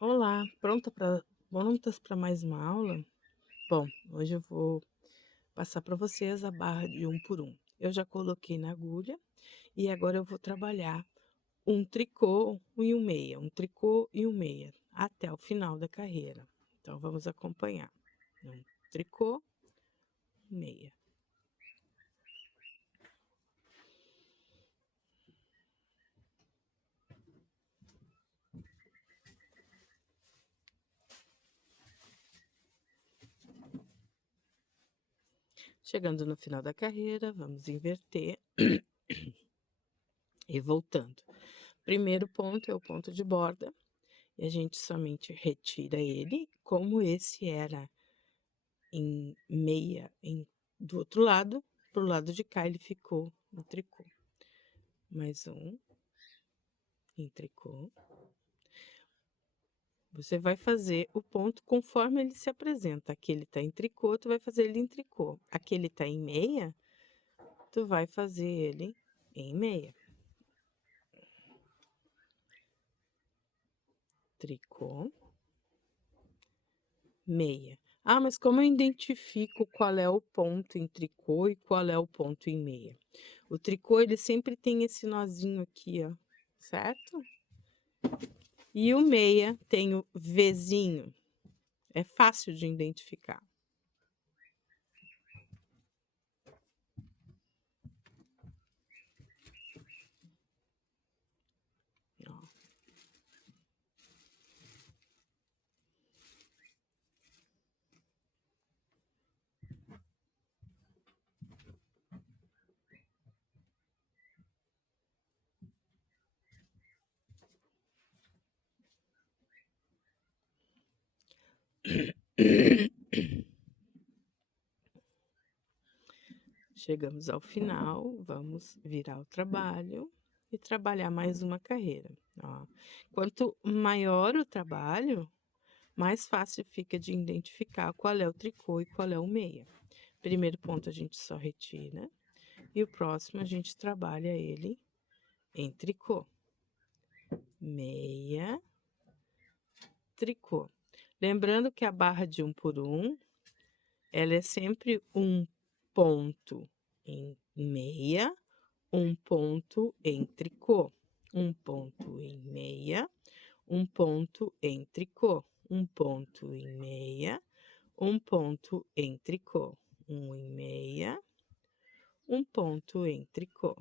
Olá, prontas para mais uma aula? Bom, hoje eu vou passar para vocês a barra de um por um. Eu já coloquei na agulha e agora eu vou trabalhar um tricô e um meia, um tricô e um meia, até o final da carreira. Então vamos acompanhar. Um tricô, meia. Chegando no final da carreira, vamos inverter e voltando. Primeiro ponto é o ponto de borda e a gente somente retira ele, como esse era em meia do outro lado, pro lado de cá ele ficou no tricô. Mais um em tricô. Você vai fazer o ponto conforme ele se apresenta. Aqui ele tá em tricô, tu vai fazer ele em tricô. Aqui ele tá em meia, tu vai fazer ele em meia. Tricô, meia. Ah, mas como eu identifico qual é o ponto em tricô e qual é o ponto em meia? O tricô, ele sempre tem esse nozinho aqui, ó, certo? E o meia tem o Vzinho. É fácil de identificar. Ó. Chegamos ao final, vamos virar o trabalho e trabalhar mais uma carreira. Ó. Quanto maior o trabalho, mais fácil fica de identificar qual é o tricô e qual é o meia. Primeiro ponto a gente só retira e o próximo a gente trabalha ele em tricô. Meia, tricô. Lembrando que a barra de um por um, ela é sempre um ponto em meia, um ponto em tricô, um ponto em meia, um ponto em tricô, um ponto em meia, um ponto em tricô, um em meia, um ponto em tricô.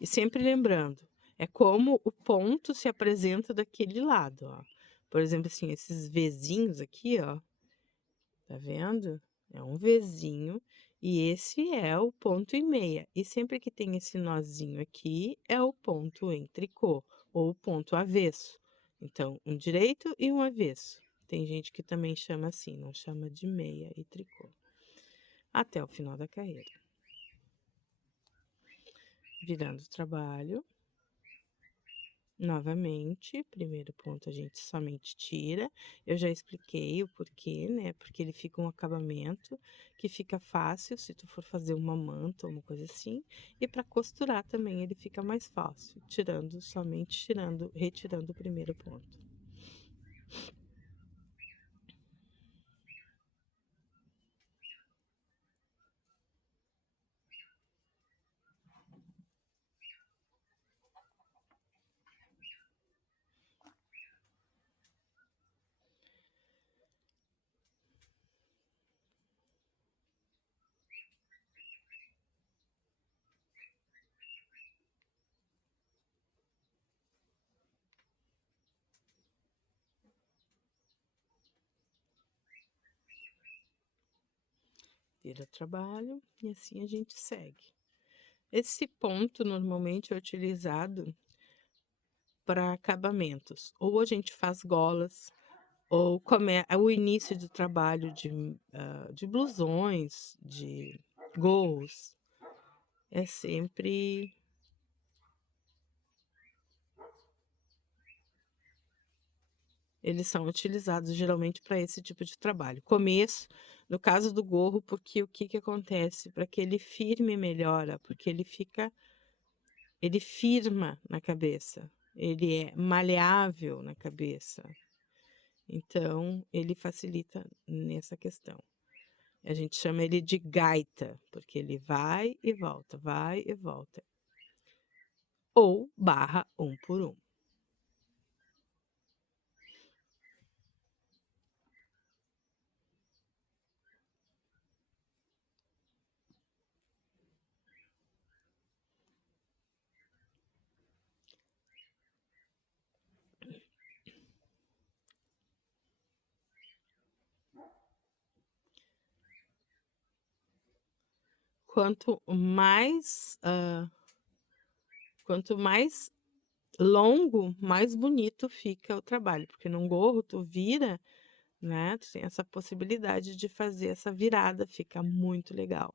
E sempre lembrando, é como o ponto se apresenta daquele lado, ó. Por exemplo, assim, esses Vzinhos aqui, ó, tá vendo? É um Vzinho e esse é o ponto e meia. E sempre que tem esse nozinho aqui, é o ponto em tricô ou o ponto avesso. Então, um direito e um avesso. Tem gente que também chama assim, não chama de meia e tricô. Até o final da carreira. Virando o trabalho. Novamente, primeiro ponto a gente somente tira. Eu já expliquei o porquê, né? Porque ele fica um acabamento que fica fácil se tu for fazer uma manta ou uma coisa assim. E para costurar também ele fica mais fácil, retirando o primeiro ponto. Vira trabalho e assim a gente segue. Esse ponto normalmente é utilizado para acabamentos. Ou a gente faz golas, ou o início de trabalho de blusões, de gorros, é sempre eles são utilizados geralmente para esse tipo de trabalho. Começo, no caso do gorro, porque o que que acontece? Para que ele firme melhor, porque ele fica ele firma na cabeça, ele é maleável na cabeça. Então, ele facilita nessa questão. A gente chama ele de gaita, porque ele vai e volta, vai e volta. Ou barra 1 por 1. Quanto mais longo, mais bonito fica o trabalho, porque num gorro tu vira, né? Tu tem essa possibilidade de fazer essa virada, fica muito legal.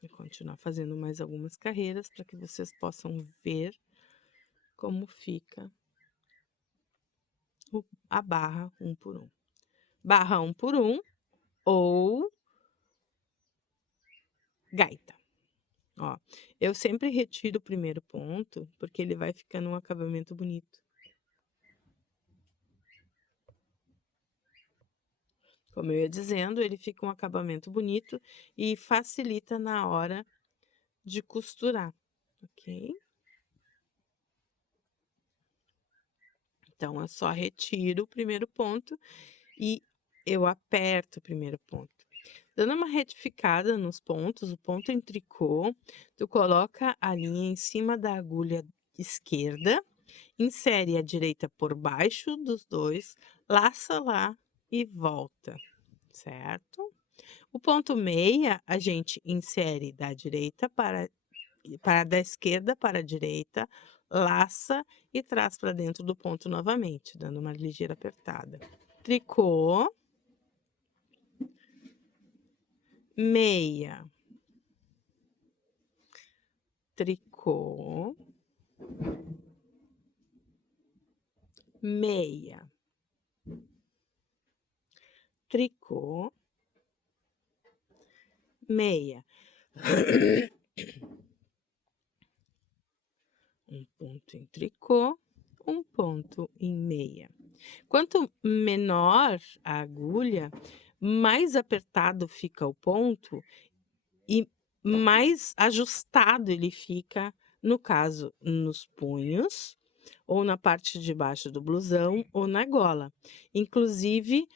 Vou continuar fazendo mais algumas carreiras para que vocês possam ver como fica a barra 1 por 1. Barra 1 por 1 ou gaita. Ó, eu sempre retiro o primeiro ponto, porque ele vai ficando um acabamento bonito. Como eu ia dizendo, ele fica um acabamento bonito e facilita na hora de costurar, ok? Então, eu só retiro o primeiro ponto e eu aperto o primeiro ponto. Dando uma retificada nos pontos, o ponto em tricô, tu coloca a linha em cima da agulha esquerda, insere a direita por baixo dos dois, laça lá e volta, certo? O ponto meia, a gente insere da direita para da esquerda para a direita, laça e traz para dentro do ponto novamente, dando uma ligeira apertada. Tricô, meia, tricô, meia, tricô, meia. Um ponto em tricô, um ponto em meia. Quanto menor a agulha, mais apertado fica o ponto e mais ajustado ele fica, no caso, nos punhos, ou na parte de baixo do blusão, ou na gola. Inclusive,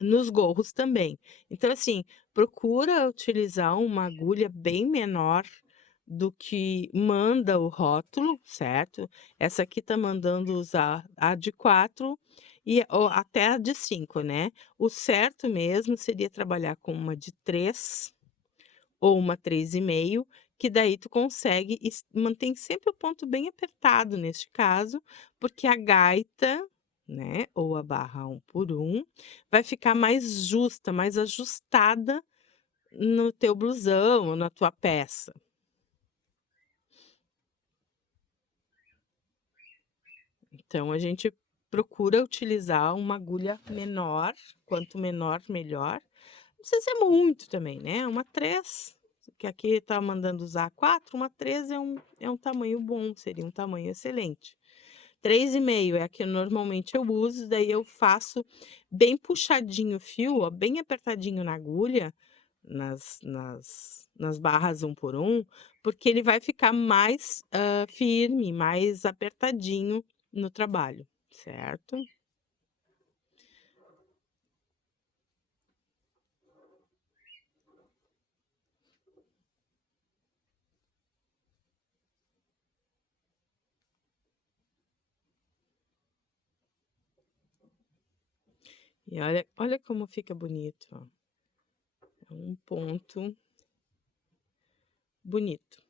nos gorros também. Então, assim, procura utilizar uma agulha bem menor do que manda o rótulo, certo? Essa aqui tá mandando usar a de 4 ou até a de 5, né? O certo mesmo seria trabalhar com uma de 3 ou uma 3,5, que daí tu consegue e mantém sempre o ponto bem apertado neste caso, porque a gaita, né, ou a barra 1 por 1, vai ficar mais justa, mais ajustada no teu blusão ou na tua peça. Então, a gente procura utilizar uma agulha menor, quanto menor, melhor. Não precisa ser muito também, né? Uma 3, que aqui tá mandando usar 4, uma 3 é um tamanho bom, seria um tamanho excelente. 3,5 é a que normalmente eu uso, daí eu faço bem puxadinho o fio, ó, bem apertadinho na agulha, nas barras 1 por 1, porque ele vai ficar mais firme, mais apertadinho no trabalho, certo? E olha como fica bonito, ó. É um ponto bonito.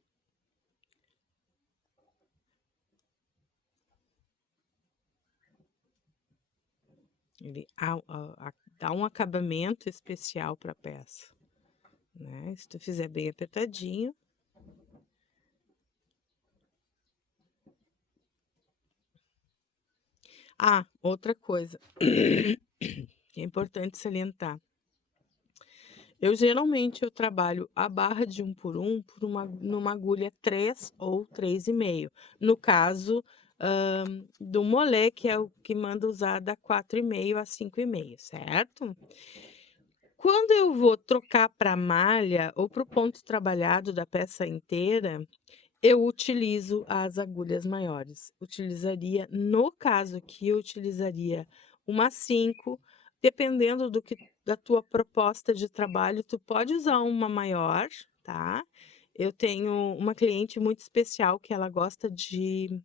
Ele dá um acabamento especial para a peça, né? Se tu fizer bem apertadinho. Ah, outra coisa que é importante salientar. Geralmente eu trabalho a barra de 1 por 1 numa agulha 3 ou 3,5. No caso, do molé, que é o que manda usar da 4,5 a 5,5, certo? Quando eu vou trocar para malha ou para o ponto trabalhado da peça inteira, eu utilizo as agulhas maiores. No caso aqui, eu utilizaria uma 5, dependendo da tua proposta de trabalho, tu pode usar uma maior, tá? Eu tenho uma cliente muito especial que ela gosta de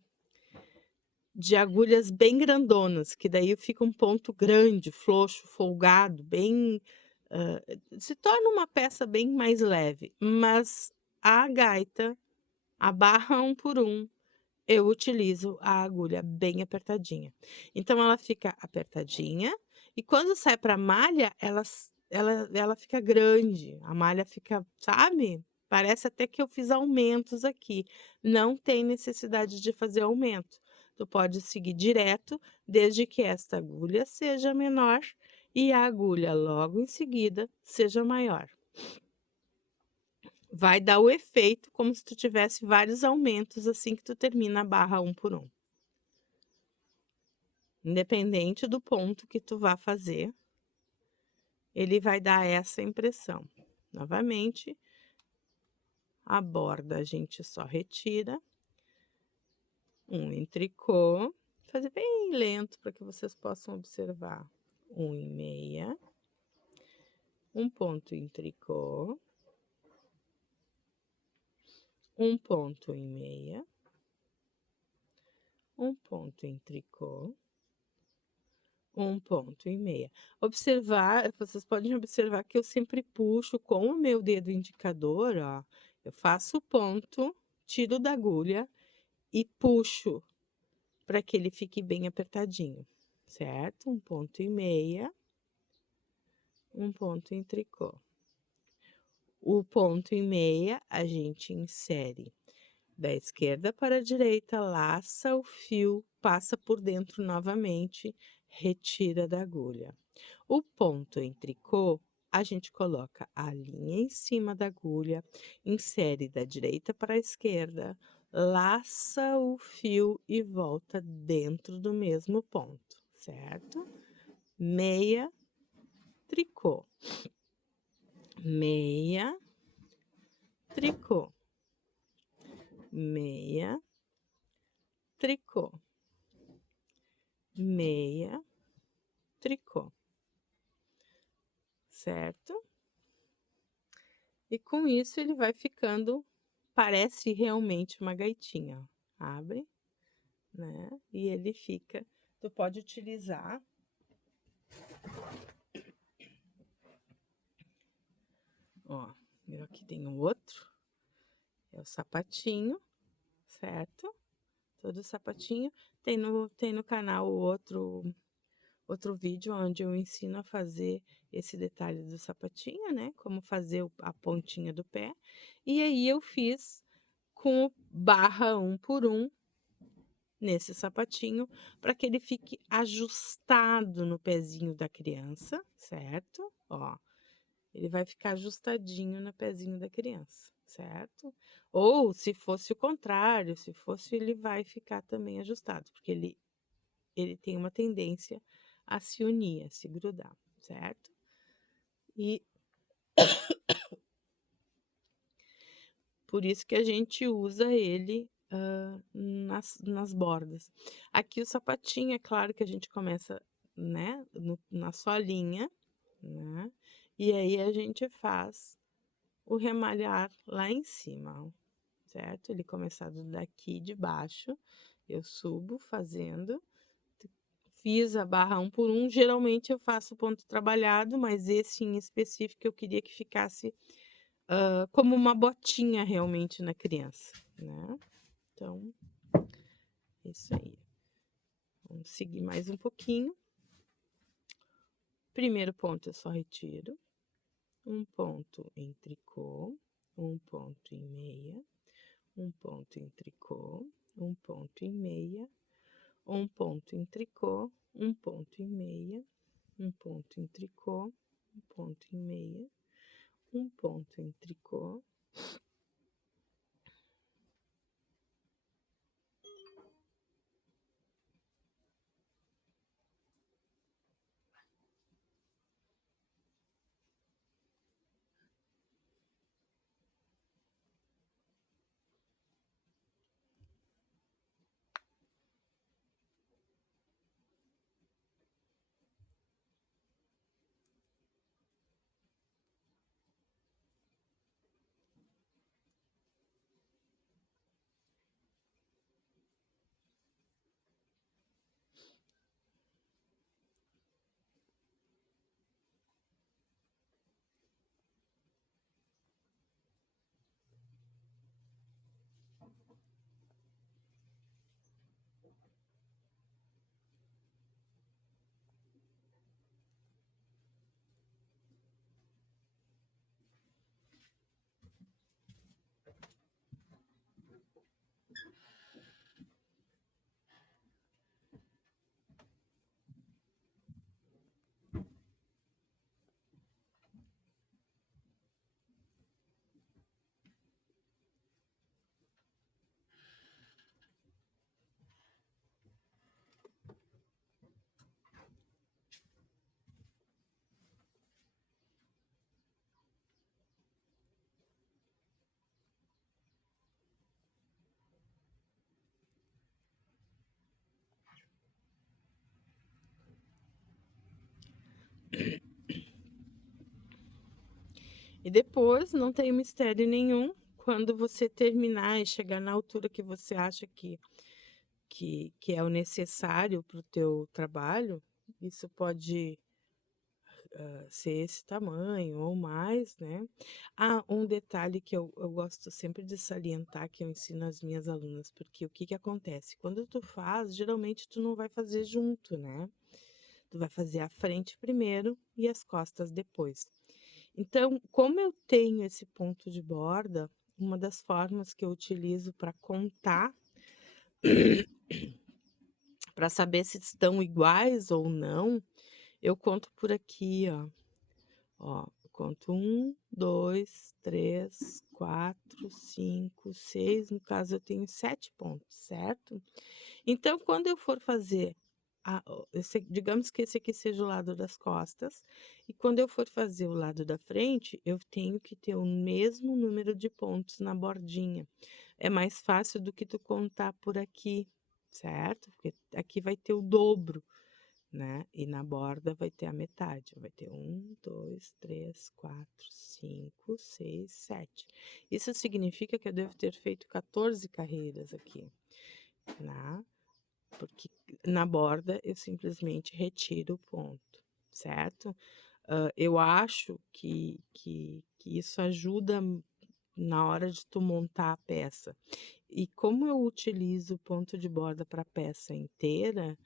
agulhas bem grandonas, que daí fica um ponto grande, frouxo, folgado, bem, se torna uma peça bem mais leve. Mas a gaita, a barra 1 por 1, eu utilizo a agulha bem apertadinha. Então ela fica apertadinha e quando sai para malha, ela fica grande, a malha fica, sabe? Parece até que eu fiz aumentos aqui. Não tem necessidade de fazer aumento. Tu pode seguir direto, desde que esta agulha seja menor e a agulha logo em seguida seja maior. Vai dar o efeito como se tu tivesse vários aumentos assim que tu termina a barra 1 por 1. Independente do ponto que tu vá fazer, ele vai dar essa impressão. Novamente, a borda a gente só retira. Em tricô. Fazer bem lento para que vocês possam observar. 1,5. Um ponto em tricô. Um ponto em meia. Um ponto em tricô. Um ponto em meia. Vocês podem observar que eu sempre puxo com o meu dedo indicador, ó. Eu faço o ponto, tiro da agulha e puxo para que ele fique bem apertadinho, certo? Um ponto em meia, um ponto em tricô. O ponto em meia a gente insere da esquerda para a direita, laça o fio, passa por dentro novamente, retira da agulha. O ponto em tricô, a gente coloca a linha em cima da agulha, insere da direita para a esquerda, laça o fio e volta dentro do mesmo ponto, certo? Meia, tricô. Meia, tricô. Meia, tricô. Meia, tricô. Certo? E com isso ele vai ficando, parece realmente uma gaitinha, ó. Abre, né? E ele fica, tu pode utilizar. Ó, eu aqui tenho outro, é o sapatinho, certo? Todo sapatinho. Tem no canal outro vídeo onde eu ensino a fazer esse detalhe do sapatinho, né? Como fazer a pontinha do pé. E aí eu fiz com barra 1 por 1 nesse sapatinho, para que ele fique ajustado no pezinho da criança, certo? Ó, ele vai ficar ajustadinho no pezinho da criança, certo? Ou se fosse o contrário, ele vai ficar também ajustado, porque ele tem uma tendência a se unir, a se grudar, certo? E por isso que a gente usa ele nas bordas. Aqui o sapatinho, é claro que a gente começa, né, na solinha, né? E aí a gente faz o remalhar lá em cima, ó, certo? Ele começado daqui de baixo, eu subo fazendo. Fiz a barra 1 por 1, geralmente eu faço ponto trabalhado, mas esse em específico eu queria que ficasse como uma botinha realmente na criança, né? Então, é isso aí. Vamos seguir mais um pouquinho. Primeiro ponto eu só retiro. Um ponto em tricô, um ponto em meia, um ponto em tricô, um ponto em meia, um ponto em tricô, um ponto em meia, um ponto em tricô, um ponto em meia, um ponto em tricô. E depois, não tem mistério nenhum, quando você terminar e chegar na altura que você acha que é o necessário para o teu trabalho, isso pode ser esse tamanho ou mais, né? Ah, um detalhe que eu gosto sempre de salientar, que eu ensino às minhas alunas, porque o que que acontece? Quando tu faz, geralmente tu não vai fazer junto, né? Tu vai fazer a frente primeiro e as costas depois. Então, como eu tenho esse ponto de borda, uma das formas que eu utilizo para contar, para saber se estão iguais ou não, eu conto por aqui, ó. Ó, eu conto 1, 2, 3, 4, 5, 6. No caso, eu tenho 7 pontos, certo? Então, quando eu for fazer, digamos que esse aqui seja o lado das costas, e quando eu for fazer o lado da frente, eu tenho que ter o mesmo número de pontos na bordinha. É mais fácil do que tu contar por aqui, certo? Porque aqui vai ter o dobro, né? E na borda vai ter a metade. Vai ter 1, 2, 3, 4, 5, 6, 7. Isso significa que eu devo ter feito 14 carreiras aqui, né? Porque na borda eu simplesmente retiro o ponto, certo? Eu acho que isso ajuda na hora de tu montar a peça. E como eu utilizo o ponto de borda para a peça inteira,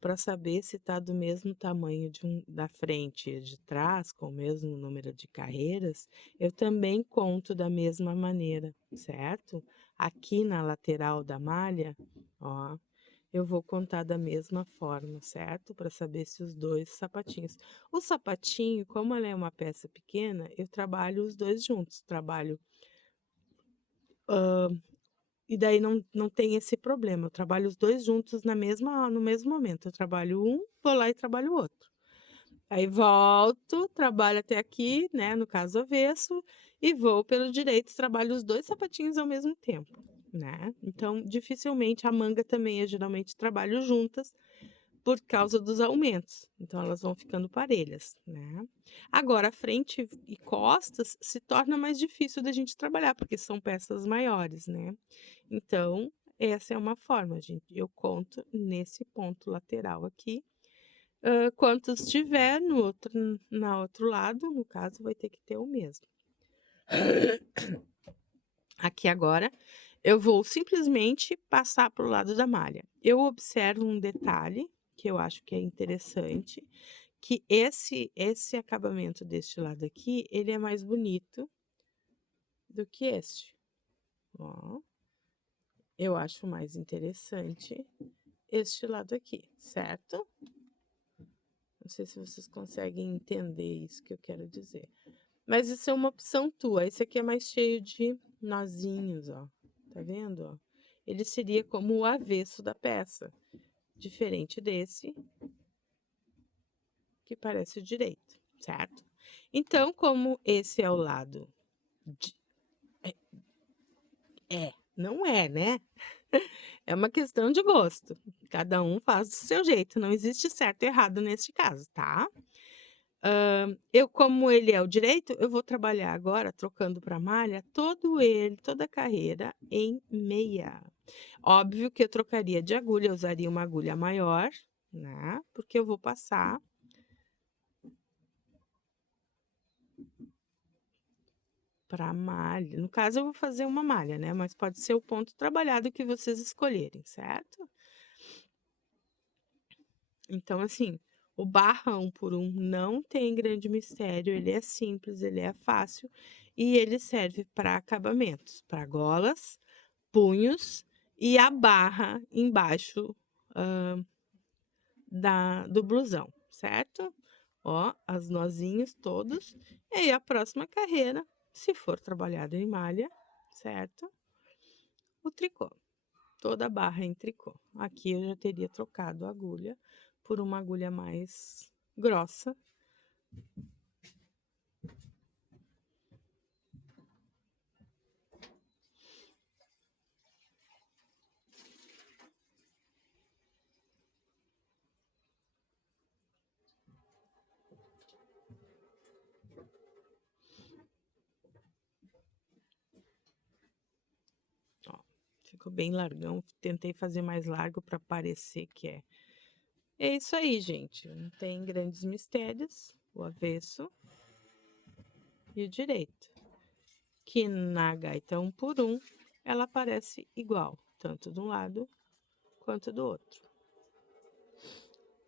para saber se está do mesmo tamanho da frente e de trás, com o mesmo número de carreiras, eu também conto da mesma maneira, certo? Aqui na lateral da malha, ó, eu vou contar da mesma forma, certo? Para saber se os dois sapatinhos. O sapatinho, como ela é uma peça pequena, eu trabalho os dois juntos. Trabalho. E daí não tem esse problema. Eu trabalho os dois juntos no mesmo momento. Eu trabalho um, vou lá e trabalho o outro. Aí volto, trabalho até aqui, né? No caso avesso, e vou pelo direito, trabalho os dois sapatinhos ao mesmo tempo, né? Então, dificilmente a manga também, eu geralmente trabalho juntas por causa dos aumentos. Então, elas vão ficando parelhas, né? Agora, frente e costas se torna mais difícil da gente trabalhar, porque são peças maiores, né? Então, essa é uma forma, gente. Eu conto nesse ponto lateral aqui. Quantos tiver na outro lado, no caso, vai ter que ter o mesmo. Aqui agora, eu vou simplesmente passar para o lado da malha. Eu observo um detalhe que eu acho que é interessante, que esse acabamento deste lado aqui, ele é mais bonito do que este. Ó, eu acho mais interessante este lado aqui, certo? Não sei se vocês conseguem entender isso que eu quero dizer. Mas isso é uma opção tua. Esse aqui é mais cheio de nozinhos, ó. Tá vendo, ó? Ele seria como o avesso da peça, diferente desse, que parece o direito, certo? Então, como esse é o lado de... não é, né? É uma questão de gosto. Cada um faz do seu jeito. Não existe certo e errado neste caso, tá? Como ele é o direito, eu vou trabalhar agora, trocando para malha, toda a carreira em meia. Óbvio que eu trocaria de agulha, eu usaria uma agulha maior, né? Porque eu vou passar para malha. No caso, eu vou fazer uma malha, né? Mas pode ser o ponto trabalhado que vocês escolherem, certo? Então, assim, o barra 1 por 1 não tem grande mistério, ele é simples, ele é fácil e ele serve para acabamentos, para golas, punhos e a barra embaixo do blusão, certo? Ó, as nozinhos todos. E aí a próxima carreira, se for trabalhado em malha, certo? O tricô. Toda a barra em tricô. Aqui eu já teria trocado a agulha por uma agulha mais grossa. Ó, ficou bem largão. Tentei fazer mais largo para parecer que é. É isso aí, gente. Não tem grandes mistérios. O avesso e o direito. Que na gaita 1 por 1, ela aparece igual, tanto de um lado quanto do outro.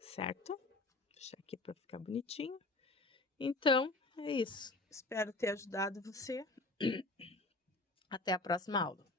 Certo? Vou deixar aqui para ficar bonitinho. Então, é isso. Espero ter ajudado você. Até a próxima aula.